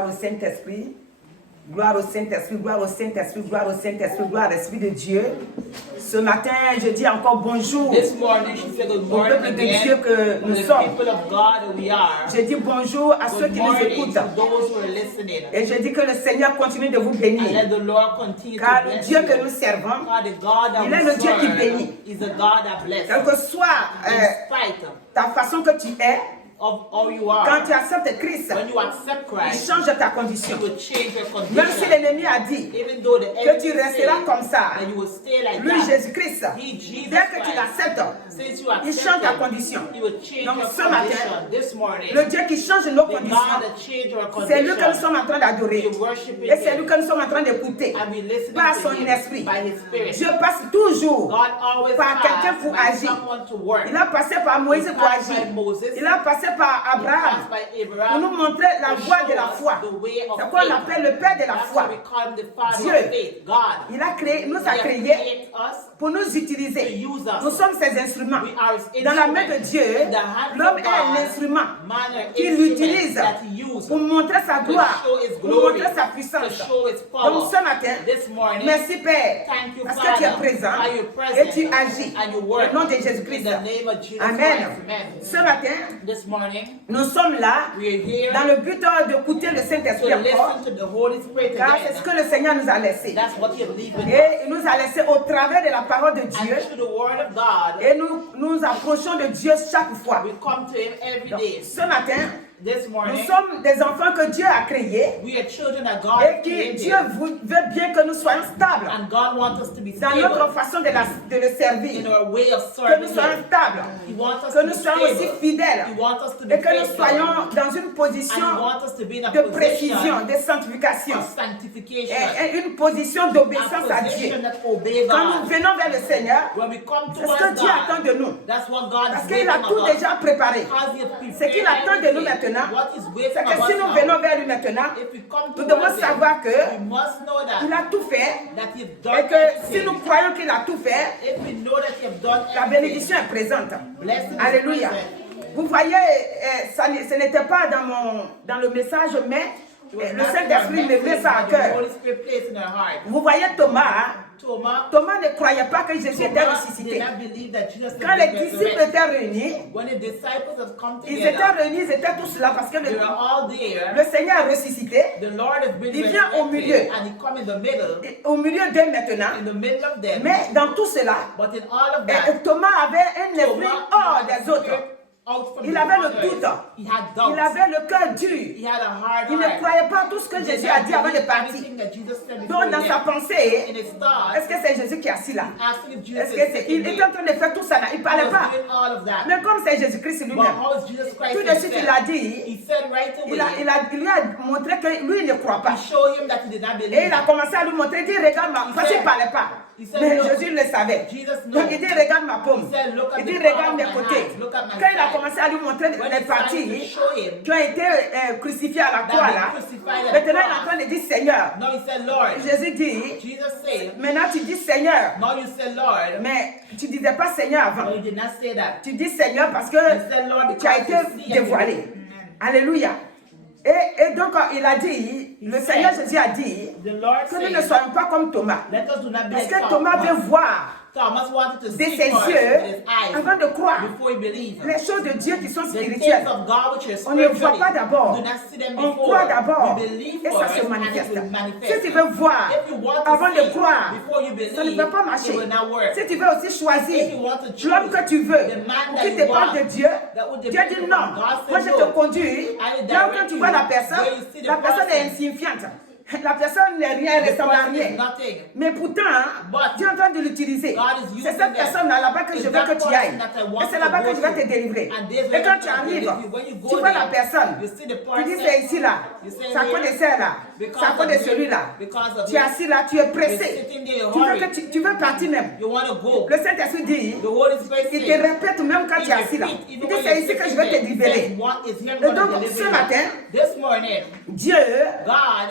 Au Saint-Esprit, gloire au Saint-Esprit, gloire au Saint-Esprit, gloire au Saint-Esprit, gloire à l'Esprit de Dieu. Ce matin, je dis encore bonjour au peuple de Dieu que nous sommes. Je dis bonjour à ceux qui nous écoutent. Et je dis que le Seigneur continue de vous bénir. Car le Dieu que nous servons, il est le Dieu qui bénit. Quelle que soit ta façon que tu es, quand tu acceptes Christ, il change ta condition. Même si l'ennemi a dit que tu resteras comme ça, lui Jésus-Christ, dès que tu l'acceptes, il change ta condition. Donc ce matin, le Dieu qui change nos conditions, c'est lui que nous sommes en train d'adorer. Et c'est lui que nous sommes en train d'écouter par son esprit. Dieu passe toujours par quelqu'un pour agir. Il a passé par Moïse pour agir. Il a passé par Abraham pour nous montrer la voie de la foi. C'est quoi on appelle le Père de la foi. Dieu, il a créé, nous a créés pour nous utiliser. Nous sommes ses instruments. Dans la main de Dieu, l'homme est un instrument qu'il utilise pour montrer sa gloire, pour montrer sa puissance. Donc ce matin, merci Père, parce que tu es présent et tu agis au nom de Jésus-Christ. Amen. Ce matin, nous sommes là dans le but d'écouter le Saint-Esprit encore, car c'est ce que le Seigneur nous a laissé. Et il nous a laissé au travers de la parole de Dieu. Et nous approchons de Dieu chaque fois. Donc, ce matin, nous sommes des enfants que Dieu a créés et que Dieu veut bien que nous soyons stables dans notre façon de le servir, que nous soyons stables, que nous soyons aussi fidèles et que nous soyons dans une position de précision, de sanctification et une position d'obéissance à Dieu. Quand nous venons vers le Seigneur, c'est ce que Dieu attend de nous, parce qu'il a tout déjà préparé. Ce qu'il attend de nous maintenant, c'est que si nous venons vers lui maintenant, nous devons savoir qu'il a tout fait et que si nous croyons qu'il a tout fait, la bénédiction est présente. Alléluia. Vous voyez, ce n'était pas dans le message, mais le Saint-Esprit me met ça à cœur. Vous voyez Thomas ne croyait pas que Jésus était ressuscité. Quand les disciples étaient réunis, ils étaient tous là parce que le Seigneur est ressuscité. Il vient au milieu d'eux maintenant. Mais dans tout cela, Thomas avait un esprit hors des autres. Il avait le doute, il avait le cœur dur, il ne croyait pas tout ce que Jésus a dit avant de partir. Donc dans sa pensée, est-ce que c'est Jésus qui est assis là? Il était en train de faire tout ça là, il ne parlait pas. Mais comme c'est Jésus-Christ lui-même, tout de suite il a dit, il lui a montré que lui il ne croit pas. Et il a commencé à lui montrer, il dit regarde ma, parce qu'il ne parlait pas. Mais Jésus le savait. Donc il dit regarde ma paume, il dit regarde mes côtés. Quand il a commencé à lui montrer les parties qui ont été crucifiées à la croix là, maintenant il est en train de dire Seigneur. Jésus dit, maintenant tu dis Seigneur, mais tu ne disais pas Seigneur avant. Tu dis Seigneur parce que tu as été dévoilé. Alléluia. Et donc il a dit, le Seigneur Jésus a dit que nous ne soyons pas comme Thomas. Parce que Thomas veut voir de ses yeux avant de croire les choses de Dieu qui sont spirituelles. On ne voit pas d'abord, on croit d'abord et ça se manifeste. Si tu veux voir avant de croire, ça ne peut pas marcher. Si tu veux aussi choisir l'homme que tu veux qui te parle de Dieu, Dieu dit non, moi je te conduis là où tu vois la personne est insignifiante. La personne n'est rien, elle ressemble à rien. Mais pourtant, Dieu est en train de l'utiliser. C'est cette personne-là là-bas que je veux que tu ailles. Et c'est là-bas que je vais te délivrer. Et quand tu arrives, tu vois la personne. Tu dis c'est ici là. C'est à cause de celle-là. C'est à cause de celui-là. Tu es assis là, tu es pressé. Tu veux partir même. Le Saint-Esprit dit, il te répète même quand tu es assis là. Il dit c'est ici que je vais te libérer. Et donc ce matin, Dieu,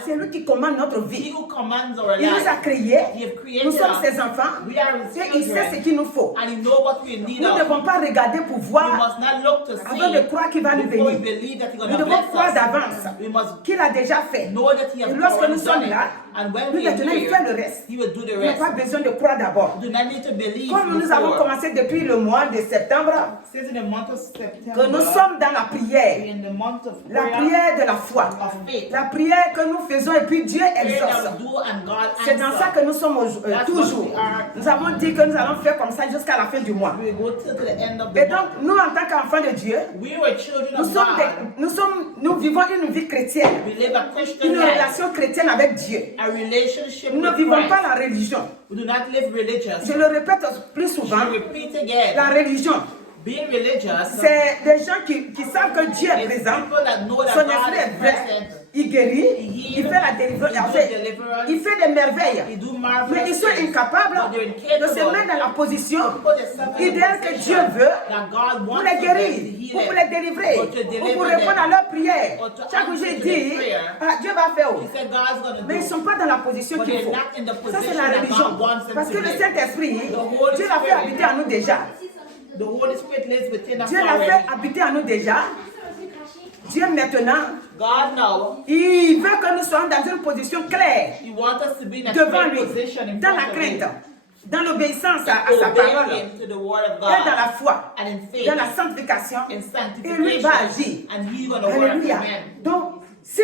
c'est lui qui commande notre He vie. who commands our Il nous a life. créés. He has created Nous sommes us. ses enfants. We are his Et il sait ce children. qu'il nous faut. And he knows what we need Nous ne of. devons pas regarder pour We voir must not look to see avant de croire qu'il va nous before we bénir. believe that he's going Nous to devons bless croire us. d'avance We must qu'il a déjà fait. know that he has Et lorsque already nous sommes done it. là, And when lui we are maintenant il fait le here, reste. he will do the On n'a rest. pas besoin de croire d'abord. Do not need to believe Comme nous avons before. commencé depuis le mois de septembre, It says in the month of September, que nous sommes dans la prière. in the month of La prayer, prière de la foi. of faith. La prière que nous faisons et puis Dieu Prayer exauce. that we do and God C'est dans ça answers. que nous sommes toujours. Nous avons dit que nous allons faire comme ça jusqu'à la fin du mois. We go till to the end of Et the donc, month. nous, en tant qu'enfants de Dieu, We were children of God. nous vivons une vie chrétienne, We live a Christian une life, relation chrétienne avec Dieu. a relationship Nous ne with vivons Christ. pas la religion. We do not live religious. Je le répète plus souvent, I repeat again. la religion, Being religious c'est des gens qui savent que Dieu est is présent, people that know that son God esprit est is vrai, present. il guérit, He il fait la délivrance, il fait des merveilles. He do marvelous Mais ils sont things. incapables But they're de se incapable mettre dans la position put themselves in a idéale que position Dieu veut that God pour wants les them to guérir, heal pour them, les délivrer, or to deliver ou pour répondre them, à leurs prières. or to Chaque jour, answer j'ai to dit, their prayer. Dieu va faire. He said God's going to Mais ils ne do. sont pas dans la position But qu'il they're faut. not in the Ça, c'est position la that religion. God wants them Parce to que le be. Saint-Esprit, The Holy Dieu l'a fait Spirit. habiter en nous déjà. The Holy Spirit lives within us Dieu l'a fait already. habiter en nous déjà. Dieu maintenant, God now, il veut que nous soyons dans une position claire He wants us to be in a devant straight lui, position in dans la front of Him. crainte, dans l'obéissance à sa Obey parole, Him to the word of et dans la God. foi, And in faith. dans la sanctification. In Et lui va agir. sanctification. And He's going to work. Alléluia. Amen. Donc, si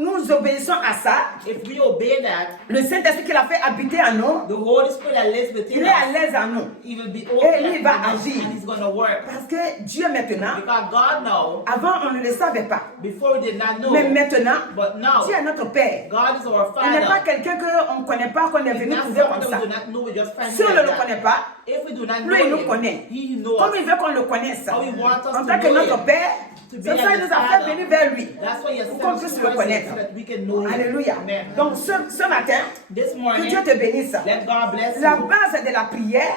nous obéissons à ça, If we obey that, le Saint-Esprit qu'il a fait habiter en nous, the Holy Spirit that lives il within est à us, l'aise en nous. He will be Et open lui va and agir. He's going to work. Parce que Dieu maintenant, Because God now, avant on ne le savait pas, before we did not know, mais maintenant, but now, Dieu est notre Père. God is our Il n'est pas Father. quelqu'un qu'on ne connaît pas, qu'on est venu Not trouver someone comme that ça. we do not know, we just find Si on him ne like le that. connaît pas, If we do not lui, il know nous him, connaît. He knows Comme us. il veut qu'on le connaisse, How he wants us en to tant que know notre him. Père, To c'est be ça as qu'il nous his a fait Father. venir vers lui. That's why He has Pour sent qu'on His puisse le presence connaître. so that we can know Him. Alléluia. Amen. Donc ce matin, This que morning, Dieu te bénisse. let God bless La you. base de la prière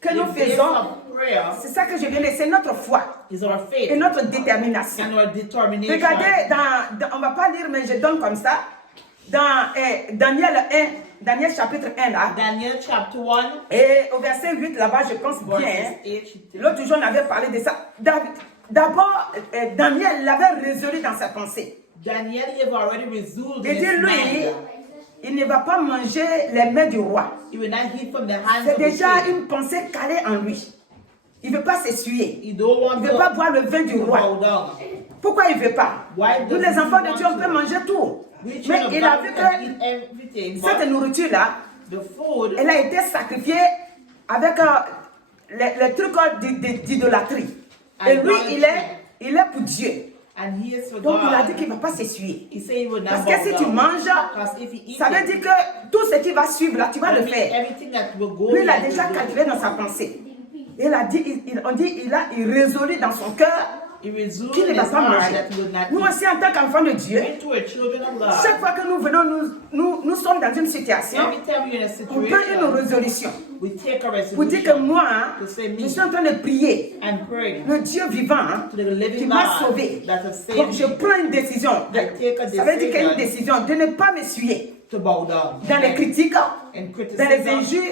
que nous The base faisons, of prayer c'est ça que je viens de dire, c'est notre foi is our et faith notre détermination. and our determination. Regardez, on ne va pas lire, mais je donne comme ça, dans Daniel chapitre 1 là, Daniel chapter 1, et au verset 8 là-bas, je pense bien, verses 8. l'autre jour on avait parlé de ça. D'abord, Daniel l'avait résolu dans sa pensée. Daniel, you have already resolved Et his dit, lui, mind. il ne va pas manger les mains du roi. He will not eat from the hands C'est of the déjà king. une pensée calée en lui. Il ne veut pas s'essuyer. He don't want Il ne veut pas boire le vin du to roi. bow down. Pourquoi il ne veut pas? Why Nous, does les he enfants de want Dieu, on to? peut manger tout. We Mais children of il a God vu can que eat everything, cette but nourriture-là, the food, elle a été sacrifiée avec les trucs d'idolâtrie. Et lui, il est pour Dieu. and he is for Donc il a dit God. qu'il ne va pas s'essuyer. He said he will not Parce bow que si tu down. manges, Because if he eats ça veut it, dire que tout ce qui va suivre là, tu vas le I mean, faire. everything that will go Lui, il a there, déjà he will do. calculé dans sa pensée. Il a dit, il résolut dans son cœur He resolved qu'il ne in va his pas heart manger. that he would not Nous eat. aussi, en tant qu'enfants de Dieu, We too are children of God. chaque fois que nous venons, nous sommes dans une situation, Every time we're in a on prend une situation, résolution we take a pour dire que resolution moi, to say me je suis en train de prier and pray le Dieu vivant to the qui living m'a God sauvé. that has Donc saved je me prends une décision. I take a Ça veut dire qu'il y a une decision décision de ne pas m'essuyer to bow down. dans les critiques, And dans les criticism, injures,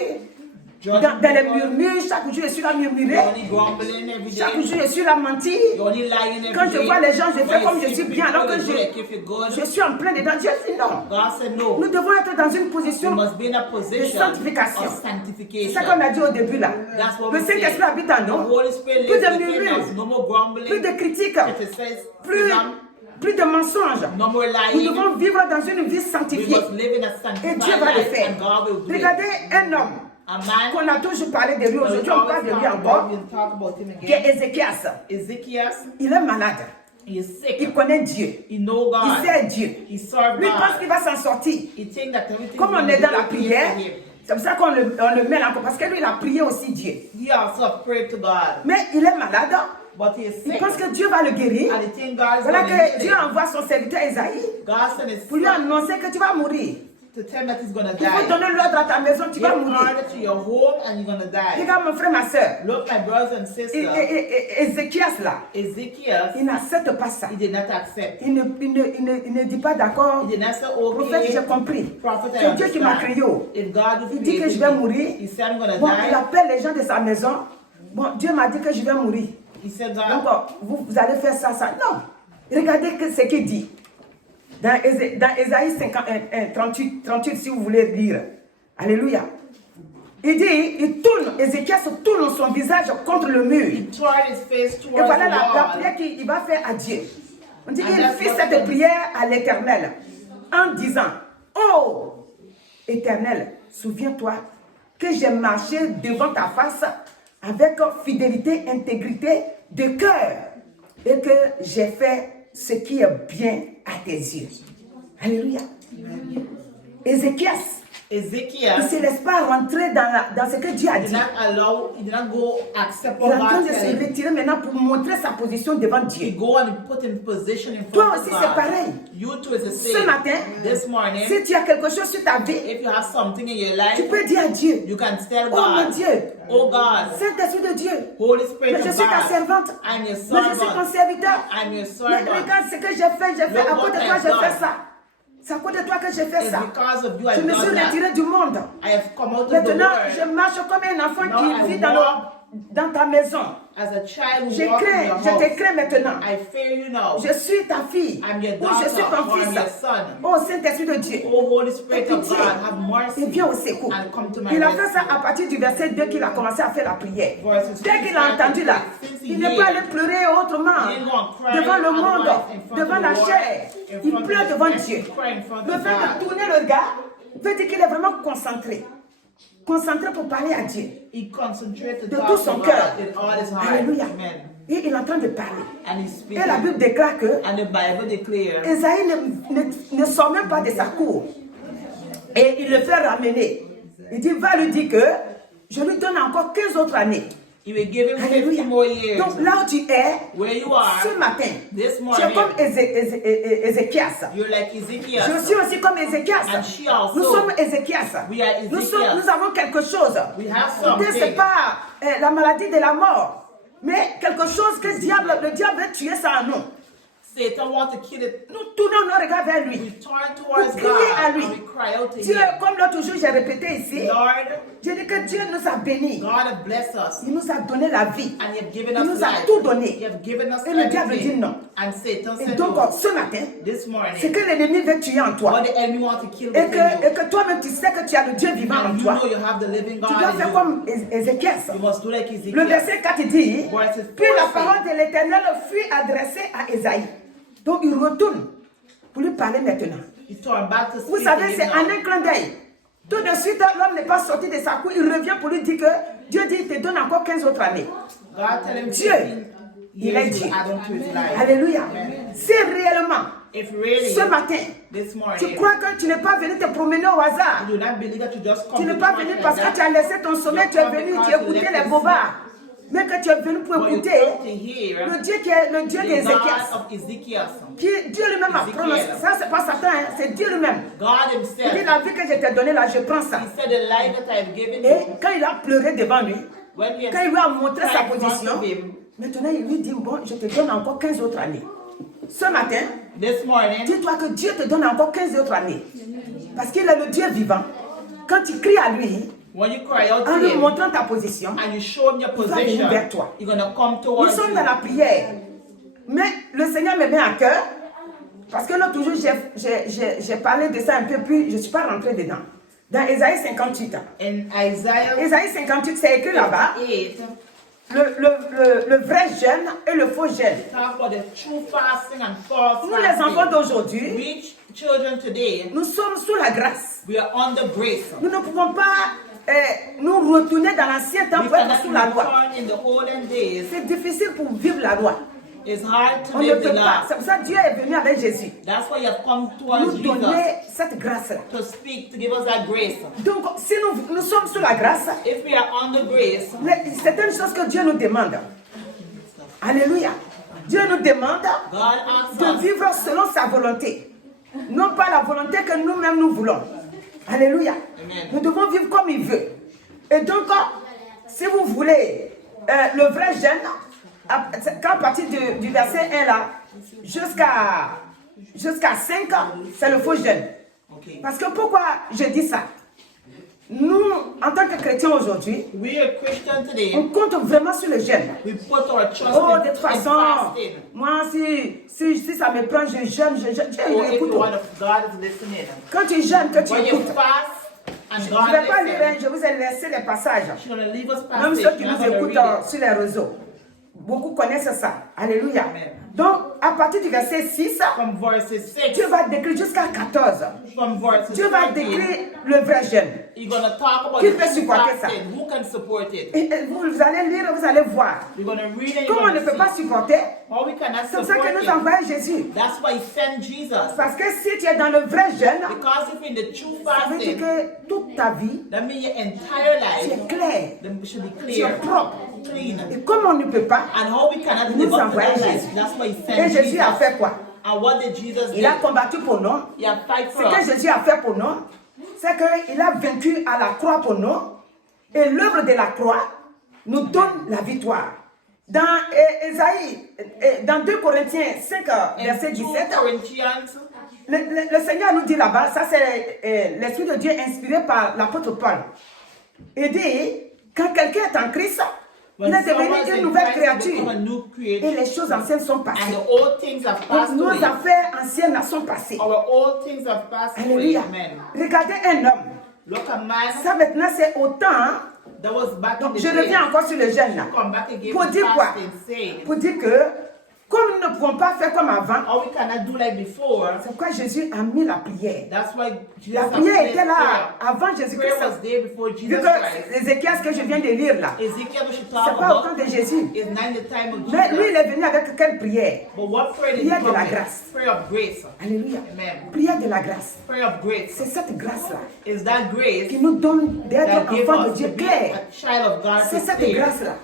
judging dans les people. murmures. Chaque jour, je suis là You're murmurer. only grumbling every Chaque day. jour, je suis là mentir. You're only lying every Quand je day. vois les gens, je fais When you comme je see suis bien, people, alors que you do like if you're good. je suis en plein dedans. Dieu dit non. God said no. Nous devons être dans une You position. must be in a position sanctification. of C'est sanctification. ça qu'on a dit au début là. That's what Le we say. Saint-Esprit habite en The nous. Holy Spirit Plus lives de within murmures, us. No more grumbling, plus de critiques, plus, criticism, plus de mensonges. no more Nous lying. devons vivre dans une vie We sanctifiée. must live in a Et Dieu sanctified va le life, faire. and God will do it. Regardez un homme A man, qu'on a toujours parlé de lui. we Aujourd'hui, on parle de lui encore. we'll talk about him Qui again. est Ézéchias. Ezekiel, Il est malade. he is sick. Il connaît Dieu. He know Il God. sait Dieu. He served Lui pense qu'il God. va s'en sortir. He think that everything Comme on is est dans la going to be prière, for him. c'est pour ça qu'on le met là. Parce que lui, il a prié aussi Dieu. He also prayed to God, Mais il est malade. but he is Il sick. pense que Dieu va le guérir. And he think God is Voilà going to que heal Dieu him. envoie son serviteur Esaïe God sent his pour lui annoncer que tu vas mourir. to tell him that he's gonna Il faut die. donner l'ordre à ta maison, tu vas Give mourir. order to your home and you're gonna die. Regarde mon frère, ma soeur. Look, my brothers and sisters, Ézéchias là, Ezekiel, il n'accepte pas ça. he did not accept. Il ne dit pas d'accord. He did not say, Prophète, okay, j'ai compris. prophet, I C'est Dieu qui m'a understand. créé. If God was Il dit que je vais creating me, mourir. he said I'm gonna Bon, il die. appelle les gens de sa maison. Bon, Dieu m'a dit que je vais mourir. He said, Donc, God, vous allez faire ça, ça. Non. Regardez ce qu'il dit. Dans Ésaïe 38, si vous voulez lire. Alléluia. Il dit, Ézéchias tourne son visage contre le mur. he turned his face Et towards voilà the la wall. prière qu'il va faire à Dieu. On dit And qu'il that's fit what cette he- prière à l'Éternel en disant, oh, Éternel, souviens-toi que j'ai marché devant ta face avec fidélité, intégrité de cœur et que j'ai fait ce qui est bien à tes yeux. Alléluia. Ézéchias, il ne Ezekiel se laisse pas rentrer dans ce que Dieu a did dit. he did not go accept Il est what en train God de se said. retirer maintenant pour montrer sa position devant He Dieu. go and put in position in Toi front of aussi, God. c'est pareil. You too is the Ce same. matin, This morning, si tu as quelque chose sur ta vie, if you have something in your tu life, peux dire à Dieu, you can tell oh mon God, Dieu, oh God, Saint-Esprit de Dieu, Holy Spirit mais je of suis ta God, servante, I'm your mais je suis ton servant. serviteur. I'm your Mais servant. regarde ce que j'ai fait, Look à cause what de toi I've j'ai done. fait ça. C'est à cause de toi que j'ai fait It's ça. because of you Je I've me suis done that. retiré du monde. I have come out of the Maintenant, world je marche comme un enfant Now qui I vit dans ta maison. as a child Je who walks in crains, your je te house. crains maintenant. I fear you now. Je suis ta fille. I'm your Ou je suis daughter, ton or fils. I'm your son. Oh Saint-Esprit de Dieu. Oh Holy Spirit Aie of pitié. God, have mercy Et viens au secours. and come to my Il a fait rescue. ça à partir du verset 2 qu'il a commencé à faire la prière. Verses Dès qu'il a entendu là, il n'est pas allé pleurer autrement devant le monde, devant la chair. Il pleure devant Dieu. Le fait de tourner le regard veut dire qu'il est vraiment concentré. Concentré pour parler à Dieu. He concentrated De talk tout to son God cœur. in all his heart. Alléluia. Amen. Et il est en train de parler. And he's Et la speaking. Bible déclare que And the Bible declares Ésaïe ne sort même pas de sa cour. Et il le fait ramener. Il dit, va lui dire que je lui donne encore 15 autres années. he will give him 50 Alléluia. more years. Donc là où tu es, Where you are, ce matin, this tu es morning, comme Ézéchias. you're like Ezekiel. Je suis aussi comme Ézéchias. And she also. Nous sommes Ézéchias. We are Ezekiel. Nous avons quelque chose. We have Ce n'est something. pas la maladie de la mort, mais quelque chose que le diable veut tuer ça en nous. Satan wants to kill it. Nous tournons nos regards vers We lui. turn towards Pour crier à God lui. and we cry out to Dieu, him. comme l'autre jour j'ai répété ici, Lord, j'ai dit que Dieu nous a bénis. God have blessed us. Il nous a donné la vie. And you have given Il us nous a life. tout donné. You have given us Et le diable dit everything. non. And Satan Et said donc, no. ce matin, This c'est morning, que l'ennemi veut tuer en toi. what the enemy wants to kill Et within you. que toi-même, tu sais que tu as le Dieu vivant en And you toi. know you have the living Tu dois God faire in comme Ézéchias. you. You must do like Le Ezekiel. verset 4 dit, Verset puis la 4 parole de l'Éternel fut adressée à Ésaïe. Donc il retourne pour lui parler maintenant. He turned back to Vous speak savez, to c'est him en now. un clin d'œil. Tout de suite, l'homme n'est pas sorti de sa cour. Il revient pour lui dire que Dieu dit, il te donne encore 15 autres années. God tell him Dieu, 15 il est years Dieu. to add on to his life. Alléluia. Si réellement, If really, ce matin, this tu morning, crois que tu n'es pas venu te promener au hasard. you do not believe that you just come Tu n'es to pas church venu like parce que that, tu as laissé ton sommeil, tu es venu, tu écoutais les bobards. Mais que tu es venu pour but you écouter come to hear le Dieu qui est le Dieu the d'Ézéchias. God of Ezekiel. Qui Dieu lui-même a prononcé. Ça, c'est pas Satan, hein, c'est Dieu lui-même. God Il himself, dit la vie que je t'ai donnée là, je prends ça. he said the life that I have given Et you, quand il a pleuré devant lui, when he quand il lui a montré sa cried in front position, of him, maintenant il lui dit, bon, je te donne encore 15 autres années. Ce matin, this morning, dis-toi que Dieu te donne encore 15 autres années. Parce qu'il est le Dieu vivant. Quand tu cries à lui, when you cry out en to lui him, montrant ta position, and you show him your va venir position, vers toi. he's going to come nous towards sommes you. dans la prière. Mais le Seigneur me met à cœur, parce que l'autre jour, j'ai parlé de ça un peu, puis je ne suis pas rentrée dedans. Dans Ésaïe 58. In Isaiah Ésaïe 58, c'est écrit là-bas, 8, le vrai jeûne et le faux jeûne. talk about the true fasting and false Nous, les enfants fasting. d'aujourd'hui, We children today, nous sommes sous la grâce. we are under grace. Nous ne pouvons pas nous retourner dans l'ancien temps We pour être cannot sous la loi. return in the olden days. C'est difficile pour vivre la loi. It's hard to On ne live peut the pas. law. C'est pour ça que Dieu est venu avec Jésus. That's why you have come towards Nous Jesus donner cette grâce-là. to speak, to give us that grace. Donc, si nous sommes sous la grâce, If we are under grace, c'est une chose que Dieu nous demande. Alléluia. Dieu nous demande God asks de us vivre selon sa volonté. Non pas la volonté que nous-mêmes nous voulons. Alléluia. Amen. Nous devons vivre comme il veut. Et donc, si vous voulez le vrai jeûne, qu'à partir du verset 1 là, jusqu'à 5 ans, c'est le faux jeûne. Okay. Parce que pourquoi je dis ça? Nous, en tant que chrétiens aujourd'hui, We are Christian today. on compte vraiment sur le jeûne. We put our trust Oh, in de toute façon, fasting. moi, si ça me prend, je jeûne. Dieu, Or if écoute. the word of God is listening. Quand tu jeûnes, que tu When you écoutes, fast and je God ne vais pas lire, listens, je vous ai laissé les passages. she's going to leave us Même passage. ceux qui You're nous not gonna écoutent read it. sur les réseaux. Beaucoup connaissent ça. Alléluia. Amen. Donc, à partir du verset 6, From verses 6, Dieu va décrire jusqu'à 14. from verses Dieu va 13, décrire le vrai jeûne. you're going to talk about Qui the peut true supporter ça? fasting. Who can support it? Et vous allez lire, vous allez voir. You're going to read it. Comme on ne peut pas supporter, How we cannot c'est pour ça support que nous it. envoyons Jésus. That's why he sent Jesus. Parce que si tu es dans le vrai jeûne, Because if in the true ça veut dire fasting, que toute ta vie, that means your entire c'est life clair, should be c'est clear, propre. clean. Et comme on ne peut pas, And how we cannot nous live up to envoyons that life. Jésus. That's why he Et sent Jésus Jesus. a fait quoi? And what did Jesus Il a do? combattu pour nous. He had fight Ce for que us. Jésus a fait pour nous, c'est qu'il a vaincu à la croix pour nous. Et l'œuvre de la croix nous donne la victoire. Dans dans 2 Corinthiens 5, verset In 2 17, Corinthians, le Seigneur nous dit là-bas, ça c'est l'Esprit de Dieu inspiré par l'apôtre Paul. Il dit, quand quelqu'un est en Christ, il when est someone devenu is une in nouvelle Christ, they become créature. a new Et creation, les choses anciennes sont and passées. the old things have Donc, passed nos away. affaires anciennes sont passées. Our old things have passed away. Alléluia. Amen. Regardez un homme. Look at man Ça maintenant c'est autant. Hein? that was back in Donc the je day. reviens encore sur le jeûne là. Come back again Pour to dire quoi? fasting, saying, Pour dire que comme nous ne pouvons pas faire comme avant, how we cannot do like before. c'est pourquoi Jésus a mis la prière. That's why Jesus La has prière placed était là prayer. avant Prayer Jésus-Christ. was there before Vu Jesus que Christ. Ézéchiel, ce que je viens de lire là, Ezekiel, we should c'est talk pas au temps about, de Jésus. is not the time of Mais lui, il Jesus. est venu avec quelle prière? But what prayer did he Prière de come la with? grâce. Prayer of grace. Alléluia. Amen. Prière de la grâce. Prayer of grace. C'est cette grâce-là Is that grace qui nous donne d'être that gives enfant de us Dieu to be clair. a child of God C'est to cette clear. grâce-là.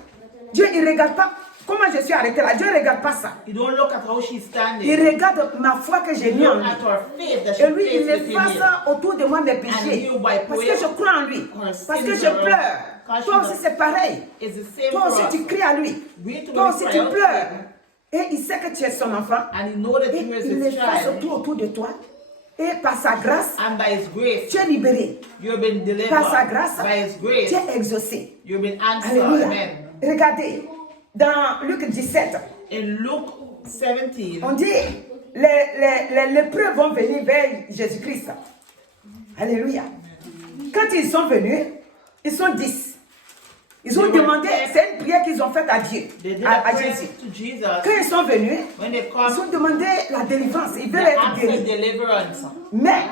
Dieu, il ne regarde pas. Comment je suis arrêté là? Dieu ne regarde pas ça. You don't look at how she's standing. Il regarde ma foi que j'ai mis en Look lui. at her faith that she Et lui, il placed within efface you. autour de moi mes péchés. And you wipe Parce away que je crois en lui. Parce que je sins are pleure. because Toi she aussi, c'est pareil. It's the same Toi for aussi, us. tu cries à lui. We need to Toi really aussi, cry tu out to pleures. him. Et il sait que tu es son enfant. And you know that Et you is il his efface child. autour de toi. Et par sa grâce, And by his grace, tu es libéré. you've been delivered. Par sa grâce, By his grace, tu es exaucé. you've been answered. Alléluia. Amen. Regardez, dans Luc 17, In Luke 17, on dit les lépreux vont venir vers Jésus-Christ. Alléluia. Quand ils sont venus, ils sont 10. Ils ont demandé, c'est une prière qu'ils ont faite à Dieu, they did à a prayer Jésus. to Jesus. Quand ils sont venus, When they ils come, ont demandé la délivrance. Ils they veulent être ask for guéris. deliverance. Mais,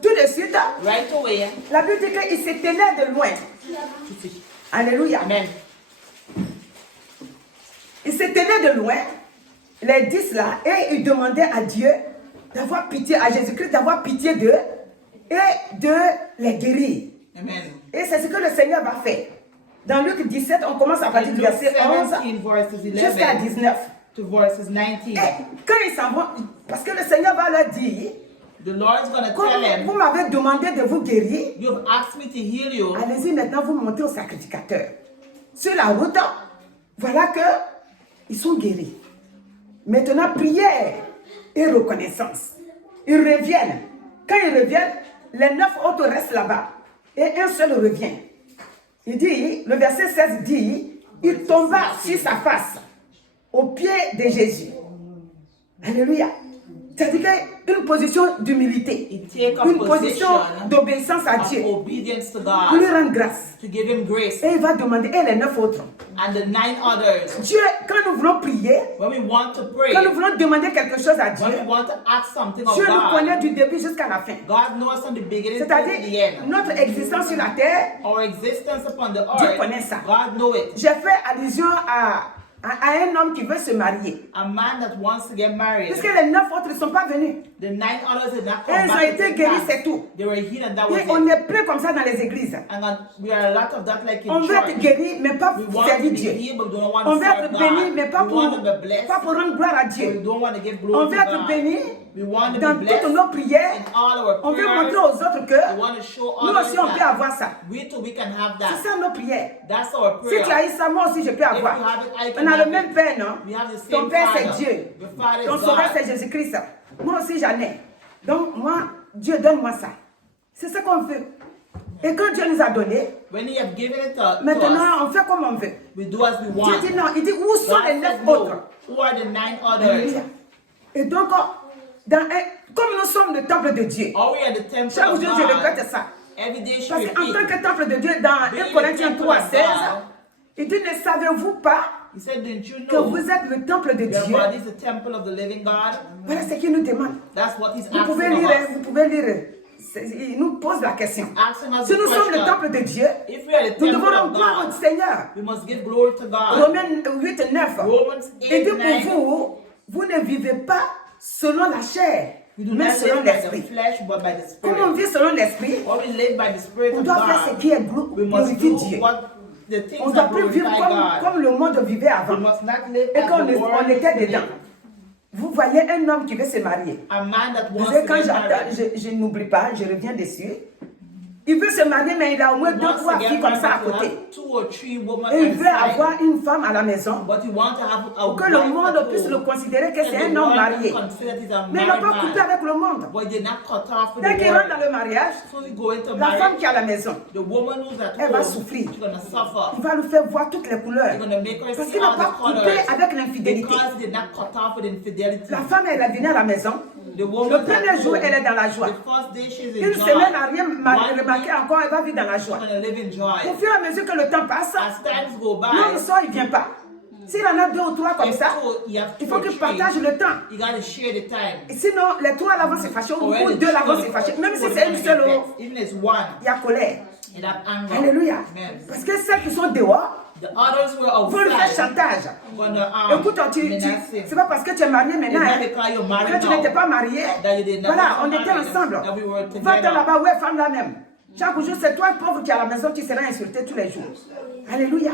tout de suite, Right away, la Bible dit qu'ils se tenaient de loin. Alléluia. amen. Ils se tenaient de loin, les 10 là, et ils demandaient à Dieu d'avoir pitié, à Jésus-Christ d'avoir pitié d'eux et de les guérir. Amen. Et c'est ce que le Seigneur va faire. Dans Luc 17, on commence à partir In du Luke verset 11 17, verses jusqu'à 11 19. to verses 19. Et quand ils s'en vont, parce que le Seigneur va leur dire, The Lord's going to comme tell vous him, m'avez demandé de vous guérir, you've asked me to heal you. allez-y maintenant, vous montez au sacrificateur. Sur la route, voilà que ils sont guéris. Maintenant, prière et reconnaissance. Ils reviennent. Quand ils reviennent, les 9 autres restent là-bas. Et un seul revient. Il dit, le verset 16 dit, il tomba sur sa face, au pied de Jésus. Alléluia. C'est-à-dire une position d'humilité, He take a une position position d'obéissance à of Dieu, obedience to pour lui God, rendre grâce. to give him grace. Et il va demander, et les 9 autres. And the 9 others, Dieu, quand nous voulons prier, when we want to pray, quand nous voulons demander quelque chose à Dieu, when we want to ask something of Dieu nous connaît God, du début jusqu'à la fin. God knows from the beginning to the C'est-à-dire, end. notre existence sur la terre, Our existence upon the Dieu earth, connaît ça. God knows it. j'ai fait allusion à un homme qui veut se marier. A man that wants to get married, Puisque les 9 autres ne sont pas venus. the 9 others did not Et come ils ont back to été the guéris, class. c'est tout. They were healed and that was Et on it. est plein comme ça dans les églises. And we are a lot of that like in On veut être church. guéri, mais pas We pour want to servir be Dieu. healed, but we don't want On to veut serve être béni, mais God. pas We want to be pour blessed, rendre gloire à but we Dieu. don't want to give On glory veut to être God. béni, We want to dans be blessed toutes nos prières, in all our on veut prayers. montrer aux autres que We want to show nous others aussi on peut that avoir ça. we too we can have that. C'est ça nos prières. That's our Si prayer. tu as eu ça, moi aussi je peux avoir. you have it, I On can a le have même it. Père, non? We have the Ton same Père Father. c'est Dieu. Your Father is Ton Sauveur God. c'est Jésus-Christ. Moi aussi j'en ai. Donc moi, Dieu donne-moi ça. C'est ce qu'on veut. Et quand Dieu nous a donné, When He have given it to us, maintenant on fait comme on veut. we do as we Dieu want. dit non, il dit où sont God les 9 said no. autres? Who are the 9 others? Alléluia. Et donc, comme nous sommes le temple de Dieu, Or we are the temple chaque of jour je God. répète ça. Every day she Parce qu'en repeats. tant que temple de Dieu, dans 1 Corinthiens 3, 16, il dit, ne savez-vous pas He said, didn't you que know vous êtes le temple de your Dieu? body is the temple of the living God? Voilà ce qu'il nous demande. That's what He's Vous pouvez asking lire, of us. vous pouvez lire. Il nous pose la question. Asking us Si the nous sommes le question. temple de Dieu, If we are the nous temple devons of rendre gloire au God, Seigneur. we must give glory to God. Romains 8, 9. Romans Il 8, dit 9. pour vous, vous ne vivez pas selon la chair, We do mais not selon live by the l'esprit. flesh, but by the Comme on Spirit. vit selon l'esprit, Or we live by the Spirit on of doit faire ce God. qui est We must glorifie do Dieu. what the things On ne doit that plus vivre glorify God. comme le monde vivait We avant. must not live Et as quand the world on était is dedans, living. vous voyez un homme qui veut se marier. A man that Vous wants savez, to quand get married. je n'oublie pas, je reviens dessus. Il veut se marier, mais il a au moins 2 ou 3 filles comme ça à côté. 2 or 3 women Et il on veut side. avoir une femme à la maison But he wants to have a pour que le wife monde at puisse le home. considérer que And c'est the un homme world marié. consider that he's a Mais il n'a married pas coupé man. avec le monde. But he did not cut off with Dès the qu'il rentre dans world. le mariage, So he go into la femme marriage. qui est à la maison, The woman who's at elle va home, souffrir. she's gonna suffer. Il va lui faire voir toutes les couleurs. He's gonna make her Parce see qu'il n'a all pas the coupé colors. avec l'infidélité. Because he did not cut off with infidelity. La femme, elle est venue à la maison. The woman Le premier jour, elle est dans la joie. The first day she's in Une joy. semaine n'a rien One remarqué week, encore, elle va vivre dans la joie. she's gonna live in joy. Au fur et à mesure que le temps passe, As times go by, l'homme sort, il ne vient pas. S'il en a 2 ou 3 comme if ça, two, you have il 2 faut or qu'il 3, partage le temps. you gotta share the time. Et sinon, les 3 là vont se fâcher, ou Or else 2 là vont the se fâcher. Même si two c'est are une gonna seule, get vexed. Even if it's one, il y a colère. it have anger. Alléluia. Amen. Parce que celles qui sont dehors The others were vont lui faire outside. chantage. Gonna Écoute, menace him. c'est pas parce que tu es marié maintenant, It's not hein, because you're que married tu now n'étais pas marié. that you did not Voilà, get on était married, ensemble. that we were Va-t'en together. là-bas, ouais, femme là même. Chaque jour, c'est toi, pauvre, qui est à la maison, qui seras insulté tous les jours. Alléluia.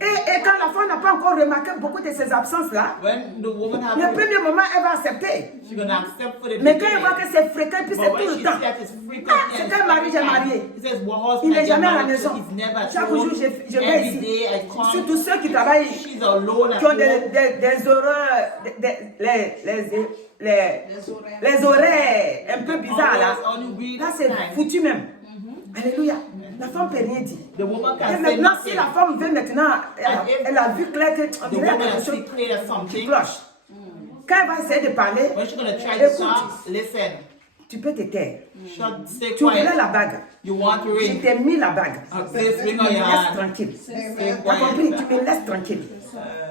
Et quand la femme n'a pas encore remarqué beaucoup de ces absences-là, When the woman le have premier moment, elle va accepter. she's gonna accept for the Mais quand elle beginning. voit que c'est fréquent, puis c'est But tout when le she temps. sees that it's frequent, Ah, and c'est it's un mari, every j'ai time, marié. he says, well, Il husband, n'est I get jamais à la married to, maison. he's never at Chaque home. jour, je vais Every ici. day I come. Surtout ceux qui travaillent, She's alone at qui ont home. des horreurs, les horaires un peu bizarres là. Always on weird Là, c'est time. foutu même. Alléluia. La femme ne peut rien dire. The woman Et can say maintenant, si nothing. la femme veut maintenant, elle a vu clair que on The dirait woman quelque has chose see clear qui something. cloche. Quand elle va essayer de parler, When she's gonna try to écoute, talk, listen. tu peux te taire. Stay Tu voulais quiet. la bague. You want to Je ring. t'ai mis la bague. Place ring Tu on me your laisses hand. tranquille. Stay Tu as compris? quiet. Tu me laisses tranquille.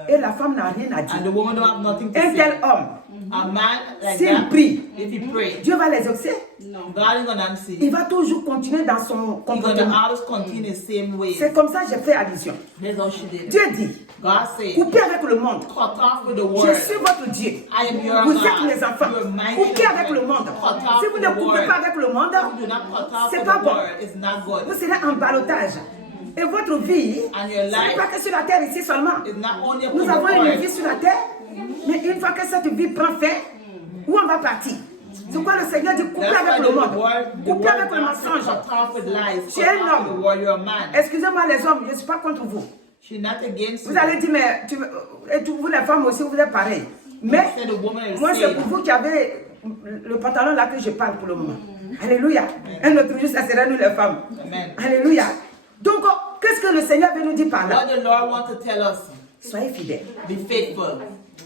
Et la femme n'a rien à And the dire. woman don't have nothing to Un tel say. homme, A man like s'il that, prie, if he pray, Dieu va les exaucer. God is gonna answer. Il va toujours continuer dans son He's gonna comportement. always continue the same way. C'est comme ça que j'ai fait allusion. That's how she did. Dieu dit, God said, coupez avec le monde. cut off with the Je word. suis votre Dieu. I am your Vous God. êtes mes enfants. You are my Coupez avec children. le monde. Cut off Si vous with ne the coupez word. pas avec le monde, You do not cut off c'est with pas the bon. word. It's not good. Vous serez en ballottage. Et votre vie, And your ce n'est life pas que sur la terre ici seulement. is not only Nous upon avons the une word. vie sur la terre, mais une fois que cette vie prend fin, où on va partir? C'est quoi le Seigneur dit? Coupez That's avec why le monde. the Coupez avec le word not to mensonge. cut off with lies. Tu Cut es un off with the homme. word. You're a man. Excusez-moi les hommes, je ne suis pas contre vous. She's not against Vous you. allez dire, mais et vous les femmes aussi, vous êtes pareil. Mais Said the woman is moi, c'est saved. pour vous qui avez le pantalon là que je parle pour le moment. Alléluia. Un autre jour, ça sera nous les femmes. Amen. Alléluia. Donc, qu'est-ce que le Seigneur veut nous dire par là? What the Lord wants to tell us, Soyez fidèles. be faithful.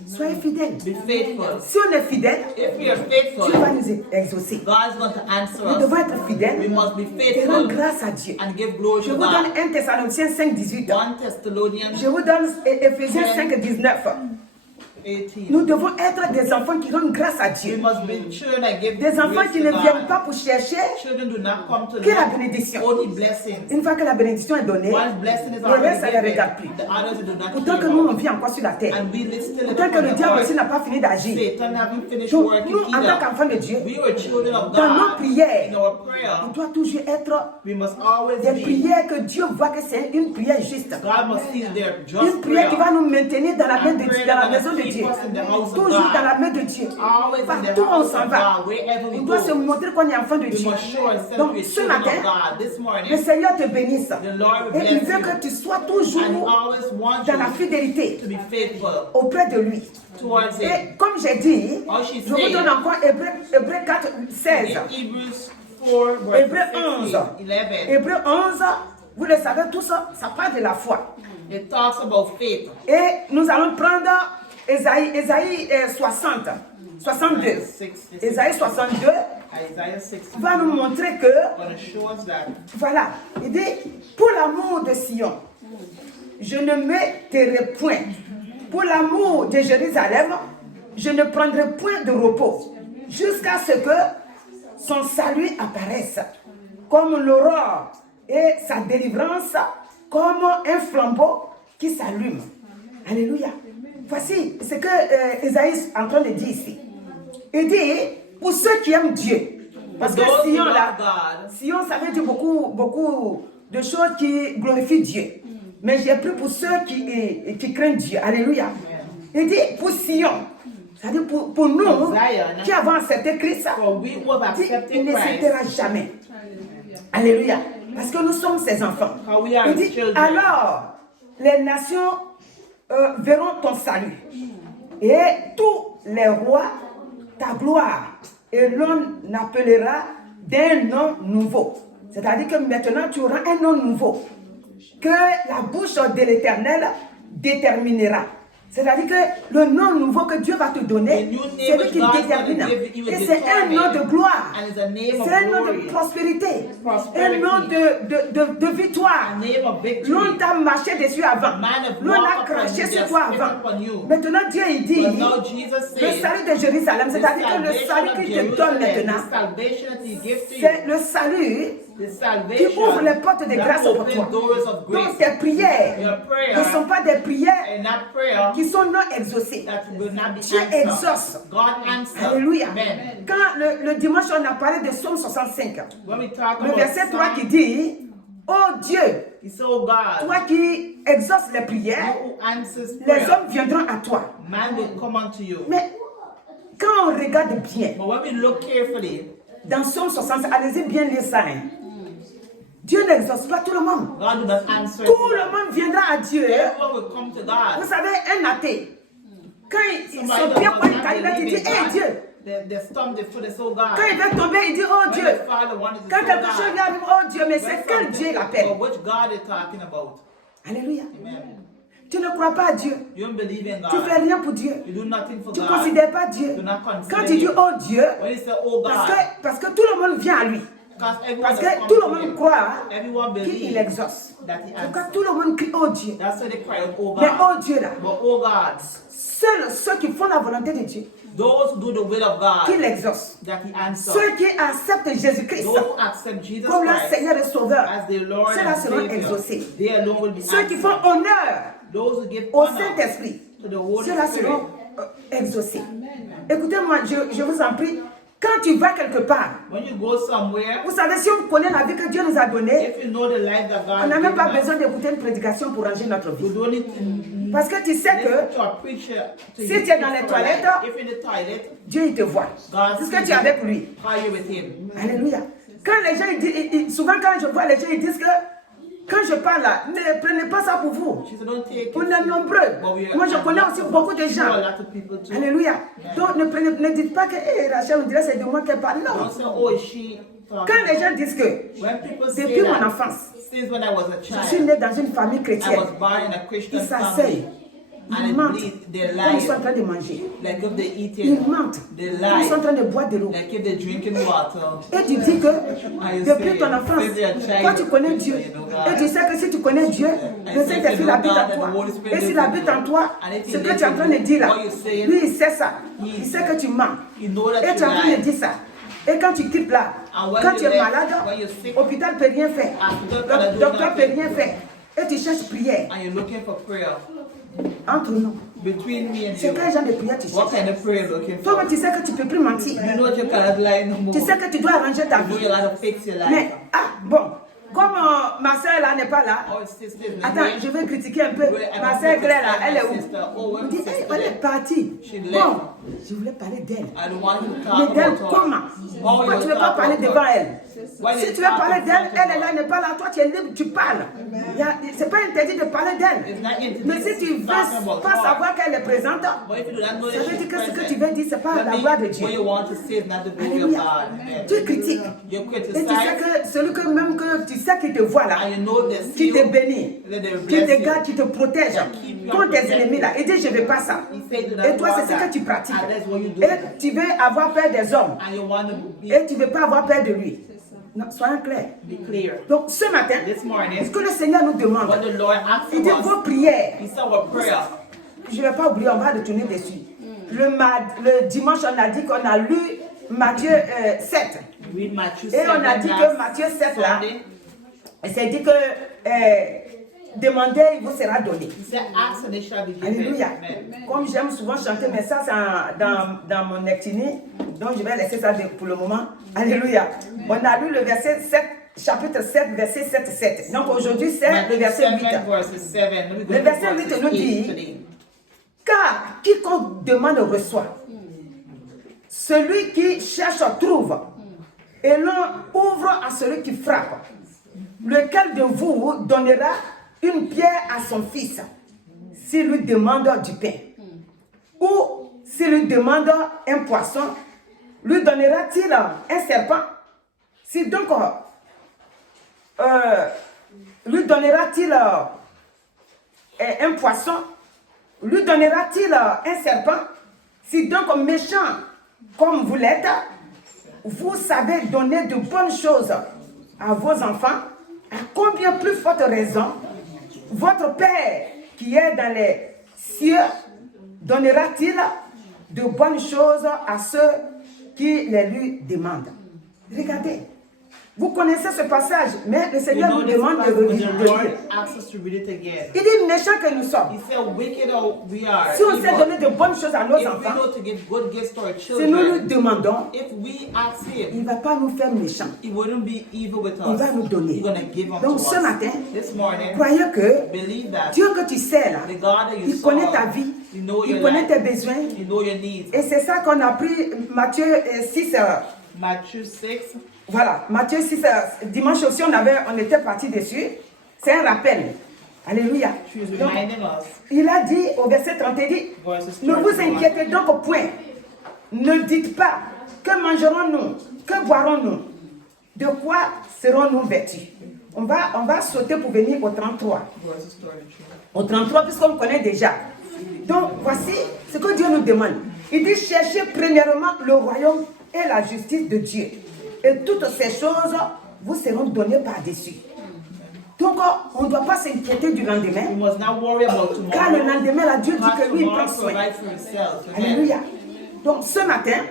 Soyez fidèles. Be faithful. Si on est fidèle, If we are Dieu va faithful, nous exaucer. God is going to answer Nous us. devons être We fidèles must be et rendre faithful grâce à Dieu. and give glory Je to vous donne God. 1 Thessaloniciens 5, 18. 1 Thessalonians Je vous donne Éphésiens 5, 19. 18. Nous devons être des enfants qui rendent grâce à We Dieu. must be children that give Des enfants grace qui to ne viennent God. pas pour chercher Children do not come to que la look bénédiction. only blessings. Une fois que la bénédiction est donnée, Once blessing is le reste, ça ne les already regarde plus. given, the others do not Pourtant que care nous, on about. vit encore sur la terre. And we live still Pourtant que upon le the diable earth. aussi n'a pas fini d'agir. Satan haven't finished Donc, working nous, en tant either. qu'enfants de Dieu, We were children of dans nos God. prières, In our on prayer, doit toujours être we must always des be. prières que Dieu voit que c'est une prière juste. God must see their Une just prière qui prayer. va nous maintenir dans la maison de Dieu. Dieu. us in the house of Toujours God. dans la main de Dieu. Always in the Partout où on house s'en of va. God, wherever we On doit go. se montrer qu'on est enfant de We Dieu. must show ourselves Donc to be ce children matin, of God. This le morning, Seigneur te bénisse. the Lord will Et il bless veut you. que tu sois And He toujours always wants dans la you fidélité to be faithful auprès de lui. towards Him. Et comme j'ai dit, Oh, she je vous said, donne encore Hébreu 4, 16. in Hebrews 4, Hébreu verse 11. 16, 11, Hébreu 11, vous le savez tous, ça parle de la foi. it talks about faith. Et nous allons prendre Ésaïe 60, 62. Ésaïe 62 Isaiah 60 va nous montrer que, going to show us that voilà, il dit, pour l'amour de Sion, je ne me tairai point. Pour l'amour de Jérusalem, je ne prendrai point de repos, jusqu'à ce que son salut apparaisse, comme l'aurore et sa délivrance, comme un flambeau qui s'allume. Alléluia. Voici ce que Ésaïe est en train de dire ici. Il dit, pour ceux qui aiment Dieu, parce que Sion, là, Sion, ça veut dire beaucoup de choses qui glorifient Dieu. Mais j'ai pris pour ceux qui craignent Dieu. Alléluia. Il dit, pour Sion, c'est-à-dire pour nous qui avons accepté Christ, il ne s'éteindra jamais. Alléluia. Parce que nous sommes ses enfants. Il dit, alors, les nations verront ton salut. Et tous les rois, ta gloire. Et l'on appellera d'un nom nouveau. C'est-à-dire que maintenant, tu auras un nom nouveau. Que la bouche de l'Éternel déterminera. C'est-à-dire que le nom nouveau que Dieu va te donner, c'est lui qui détermine. Et c'est un nom de gloire. C'est un nom de prospérité. Un nom de victoire. L'on t'a marché dessus avant. L'on a craché sur toi avant. Maintenant, Dieu il dit, le salut de Jérusalem, c'est-à-dire que le salut qu'il te donne maintenant, c'est le salut qui ouvre les portes de grâce pour toi. Donc tes prières ne sont pas des prières qui sont non exaucées. Dieu exauce. Alléluia. Quand le dimanche on a parlé de Psaume 65, le verset 3 qui dit, oh Dieu, toi qui exauces les prières, les hommes viendront à toi. Mais quand on regarde bien, dans Psaume 65, allez-y bien lire ça. Dieu n'exauce pas tout le monde. Tout le monde viendra à Dieu. Vous savez, un athée, quand son pied pointe, il dit, hé Dieu. Quand il va tomber, il dit, oh Dieu. Quand quelque chose lui arrive, oh Dieu, mais c'est quel Dieu il appelle? Alléluia. Tu ne crois pas à Dieu. Tu ne fais rien pour Dieu. Tu ne considères pas Dieu. Quand tu dis oh Dieu, parce que tout le monde vient à lui. Parce que tout le monde croit qu'il exauce. Pourquoi tout le monde crie oh Dieu? Mais oh Dieu là, seuls ceux qui font la volonté de Dieu, qu'il exauce. Ceux qui acceptent Jésus-Christ comme leur Seigneur et Sauveur, ceux-là seront exaucés. Ceux qui font honneur au Saint-Esprit, ceux-là seront exaucés. Écoutez-moi, je vous en prie. Quand tu vas quelque part, vous savez, si on connaît la vie que Dieu nous a donnée, on n'a même pas besoin d'écouter une prédication pour ranger notre vie. Parce que tu sais que si tu es dans les toilettes, Dieu il te voit. C'est ce que tu es avec lui. Alléluia. Quand les gens, souvent quand je vois les gens, ils disent que quand je parle là, ne prenez pas ça pour vous. On est nombreux. Moi je connais aussi beaucoup de gens. Alléluia. Donc ne dites pas que Rachel, on dirait c'est de moi qu'elle parle. Non. Quand les gens disent que depuis mon enfance, je suis né dans une famille chrétienne, ils s'asseyent. Ils mentent quand ils sont en train de manger. Ils mentent quand ils sont en train de boire de l'eau. Et tu dis que depuis ton enfance, quand tu connais Dieu, et tu sais que si tu connais Dieu, le Saint-Esprit habite en toi. Et s'il habite en toi, ce que tu es en train de dire là, lui il sait ça. Il sait que tu mens. Et tu es en train de dire ça. Et quand tu quittes là, quand tu es malade, l'hôpital ne peut rien faire. Le docteur ne peut rien faire. Et tu cherches prière. Entre nous. C'est quel genre de prière tu cherches? Toi, tu sais que tu ne peux plus mentir. Tu sais que tu dois arranger ta vie. Mais, bon, Comme ma soeur là n'est pas là, Our sister is attends, here. je vais critiquer un peu. Ma soeur Claire là, elle est où? Elle dit, hey, elle est partie. Bon, je voulais parler d'elle. I don't want you to Mais talk d'elle about her. comment? Pourquoi tu ne veux pas parler devant elle? Si tu veux parler d'elle, elle est là, elle n'est pas là, toi tu es libre, tu parles. C'est pas interdit de parler d'elle. Mais si tu ne veux pas savoir qu'elle est présente, ça veut dire que ce que tu veux dire, ce n'est pas la gloire de Dieu. Alléluia. Tu critiques. Et tu sais que celui que même que tu sais qui te voit là, qui te bénit, qui te garde, qui te protège contre tes ennemis là, il dit je ne veux pas ça. Et toi c'est ce que tu pratiques. Et tu veux avoir peur des hommes. Et tu ne veux pas avoir peur de lui. Non, soyons clairs. Donc ce matin, ce que le Seigneur nous demande, il dit vos prières. Je ne vais pas oublier, on va retourner dessus. Le dimanche, on a dit qu'on a lu Matthieu 7. Et on a dit que Matthieu 7 là, c'est dit que demandez, il vous sera donné. Alléluia. Comme j'aime souvent chanter, mais ça c'est dans mon ectini, donc je vais laisser ça pour le moment. Alléluia. On a lu le verset 7, chapitre 7, verset 7. Donc aujourd'hui c'est le verset 8. Le verset 8 nous dit, car quiconque demande reçoit. Celui qui cherche trouve. Et l'on ouvre à celui qui frappe. Lequel de vous donnera une pierre à son fils s'il lui demande du pain? Ou s'il lui demande un poisson, lui donnera-t-il un serpent? Si donc, lui donnera-t-il un poisson? Lui donnera-t-il un serpent? Si donc méchant comme vous l'êtes, vous savez donner de bonnes choses à vos enfants, à combien plus forte raison votre Père qui est dans les cieux donnera-t-il de bonnes choses à ceux qui les lui demandent? Regardez, vous connaissez ce passage, mais le Seigneur nous demande de lire. Il dit méchant que nous sommes. Si on sait donner de bonnes choses à nos enfants, si nous lui demandons, il ne va pas nous faire méchants. Il va nous donner. Donc ce matin, croyez que Dieu que tu sais là, il connaît ta vie, il connaît tes besoins. Et c'est ça qu'on a pris Matthieu 6. Voilà, Matthieu 6, dimanche aussi on était parti dessus. C'est un rappel. Alléluia. Donc, il a dit au verset 30, il dit, ne vous inquiétez donc point. Ne dites pas, que mangerons-nous? Que boirons-nous? De quoi serons-nous vêtus? On va sauter pour venir au 33. Au 33, puisqu'on connaît déjà. Donc, voici ce que Dieu nous demande. Il dit, cherchez premièrement le royaume et la justice de Dieu. Et toutes ces choses vous seront données par-dessus. Donc, on ne doit pas s'inquiéter du lendemain. Car le lendemain, là, Dieu dit que lui, il prend soin. Alléluia. Donc, ce matin,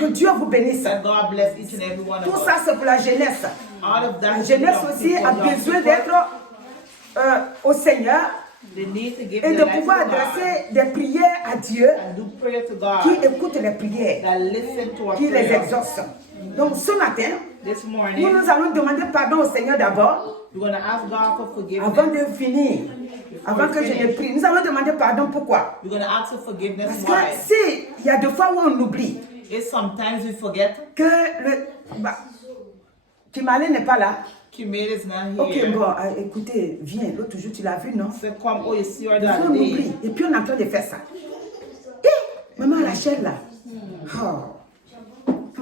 que Dieu vous bénisse. Tout ça, c'est pour la jeunesse. La jeunesse aussi a besoin d'être au Seigneur et de pouvoir adresser des prières à Dieu qui écoute les prières, qui les exauce. Donc ce matin, nous allons demander pardon au Seigneur d'abord, avant de finir, avant que je ne prie. Nous allons demander pardon pourquoi? Parce que si il y a des fois où on oublie que Kimale n'est pas là. Ok, bon, écoutez, viens, l'autre jour tu l'as vu, non? On oublie, et puis on est en train de faire ça. Et maman Rachel là. Oh.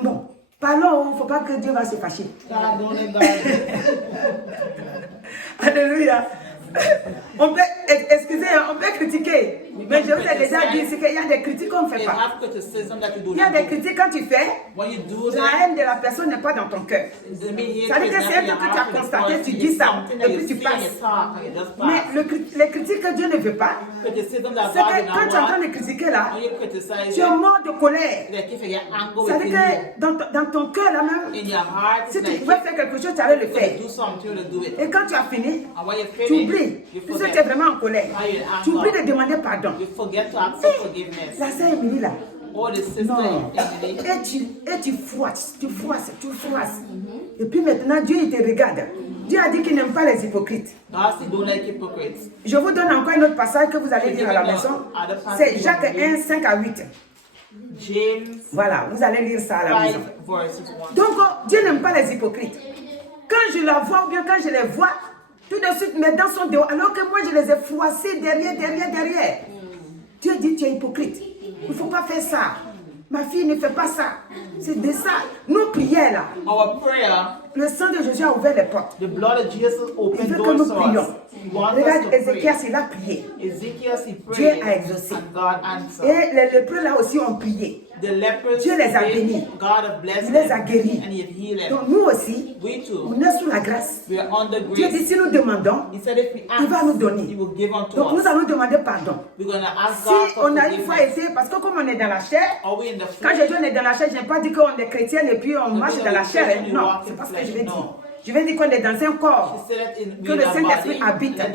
Bon. Parlons, il ne faut pas que Dieu va se fâcher. Alléluia. On peut, excusez, on peut critiquer, mais je vous ai déjà dit qu'il y a des critiques qu'on ne fait pas. Il y a des critiques quand tu fais, la haine de la personne n'est pas dans ton cœur. Ça veut dire que c'est un truc que tu as constaté, tu dis ça, et puis tu passes. Mais les critiques que Dieu ne veut pas, c'est que quand tu es en train de critiquer là, tu es mort de colère. Ça veut dire que dans ton cœur là même, si tu pouvais faire quelque chose, tu allais le faire. Et quand tu as fini, tu oublies. Puisque tu es vraiment en colère. Tu oublies de demander pardon. La sœur Émilie là. Non. Et tu froisses. Et puis maintenant Dieu il te regarde. Dieu a dit qu'il n'aime pas les hypocrites. God said, don't like hypocrites. Je vous donne encore un autre passage que vous allez lire à la maison. C'est Jacques 1, 5 à 8. James Voilà, vous allez lire ça à la 5 maison. verses 1. Donc, Dieu n'aime pas les hypocrites. Quand je la vois ou bien quand je les vois, tout de suite mes dents sont dehors, alors que moi je les ai froissées derrière. Dieu dit, tu es hypocrite. Il ne faut pas faire ça. Ma fille ne fait pas ça. C'est de ça. Nos prières là. Our prayer, Le sang de Jésus a ouvert les portes. the blood of Jesus Il opened veut que doors nous to prions. us. He wants us Regarde to pray. Ézéchias, il a prié. Ezekiel, he Dieu prayed, a exaucé. and God answered. Et les lépreux là aussi ont prié. The lepers, Dieu les a prayed, bénis. God have blessed Il les a them, guéris. and He have healed them. Donc nous aussi, We too, on est sous la grâce. we are under Dieu dit, grace. si nous demandons, He said if we il va nous ask, donner. He will give unto Donc nous us. allons demander pardon. We're going to ask Si God for on a une fois forgiveness. été, parce que comme on est dans la chair, Are we in the quand flesh? je dis on est dans la chair, je n'ai pas dit qu'on est chrétien et puis on marche dans la chair. hein. Non, c'est pas ce que je vais dire. Je vais dire qu'on est dans un corps, He said that in que le Saint-Esprit habite. But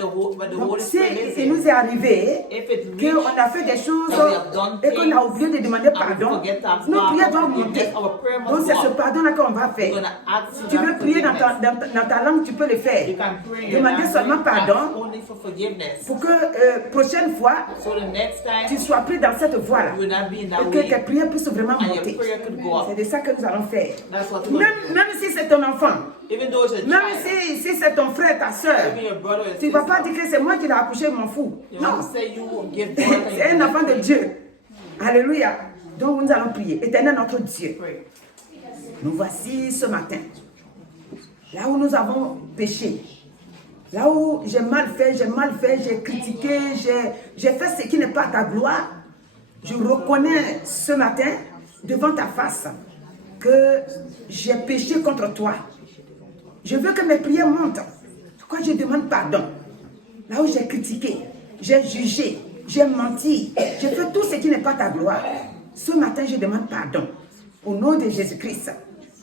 the Donc Holy si Spirit lives il in. nous est arrivé If it's qu'on reached, a fait des choses that we have done et qu'on a oublié de demander and we pardon, forget to ask nos God prières for doivent monter. forgiveness, our prayer must Donc c'est go ce up. pardon-là qu'on va We're faire. going to ask Tu for veux prier dans forgiveness. dans ta langue, tu peux le faire. You can pray in your Demander language, seulement pardon ask only for forgiveness. pour que prochaine fois, So the next tu time, sois pris dans cette voie-là. you will not be in that Et que tes way. prières puissent vraiment And your monter. prayer could go up. C'est de ça que nous allons faire. That's what we're going to do. Même si c'est ton enfant, Even though it's a même child, si c'est ton frère, ta soeur, even your brother or tu ne vas pas sister, dire que c'est moi qui l'ai accouché, je m'en fous. you Non, won't say you will give birth and c'est un you enfant de Dieu. Alléluia. Donc nous allons prier. Éternel notre Dieu, pray. nous voici ce matin, là où nous avons péché, là où j'ai mal fait, j'ai critiqué, j'ai fait ce qui n'est pas ta gloire. Je reconnais ce matin devant ta face que j'ai péché contre toi. Je veux que mes prières montent. Pourquoi je demande pardon? Là où j'ai critiqué, j'ai jugé, j'ai menti, j'ai fait tout ce qui n'est pas ta gloire. Ce matin, je demande pardon. Au nom de Jésus-Christ,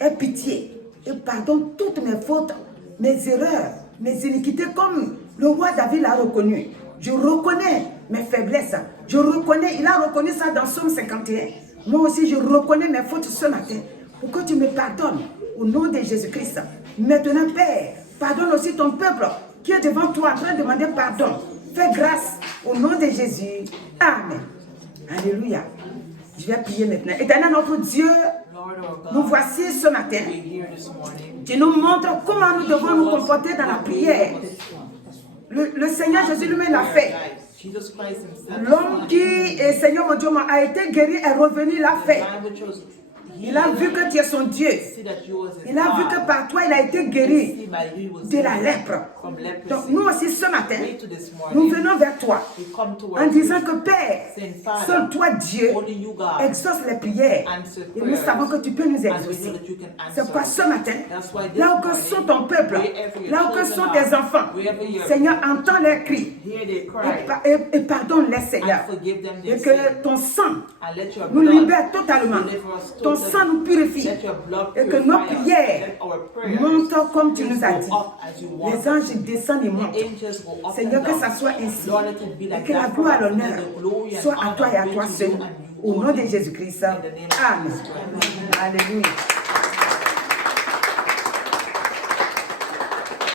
aie pitié et pardonne toutes mes fautes, mes erreurs, mes iniquités, comme le roi David l'a reconnu. Je reconnais mes faiblesses. Je reconnais, il a reconnu ça dans Psaume 51. Moi aussi, je reconnais mes fautes ce matin. Pour que tu me pardonnes au nom de Jésus-Christ. Maintenant, Père, pardonne aussi ton peuple qui est devant toi en train de demander pardon. Fais grâce au nom de Jésus. Amen. Alléluia. Je vais prier maintenant. Éternel notre Dieu, Lord our nous God, voici ce matin. we're here this morning. Tu nous montres comment nous devons nous comporter dans la prière. Le Seigneur Jésus lui-même l'a fait. Jesus Christ himself. L'homme qui, Seigneur mon Dieu, a été guéri est revenu, l'a fait. Il a vu que tu es son Dieu. Il a vu que par toi, il a été guéri de la lèpre. Donc nous aussi ce matin, nous venons vers toi en disant que Père, seul toi Dieu, exauce les prières. Et nous savons que tu peux nous exaucer. C'est pourquoi ce matin, là où que sont ton peuple, là où que sont tes enfants, Seigneur, entends leurs cris et pardonne-les, Seigneur. Et que ton sang nous libère totalement. Ton sang nous purifie. Et que nos prières montent comme tu nous as dit. Les anges descendent et montent. Seigneur, que ça soit ainsi. Et que la gloire et l'honneur soient à toi et à toi seul. Au nom de Jésus-Christ. Amen. Alléluia.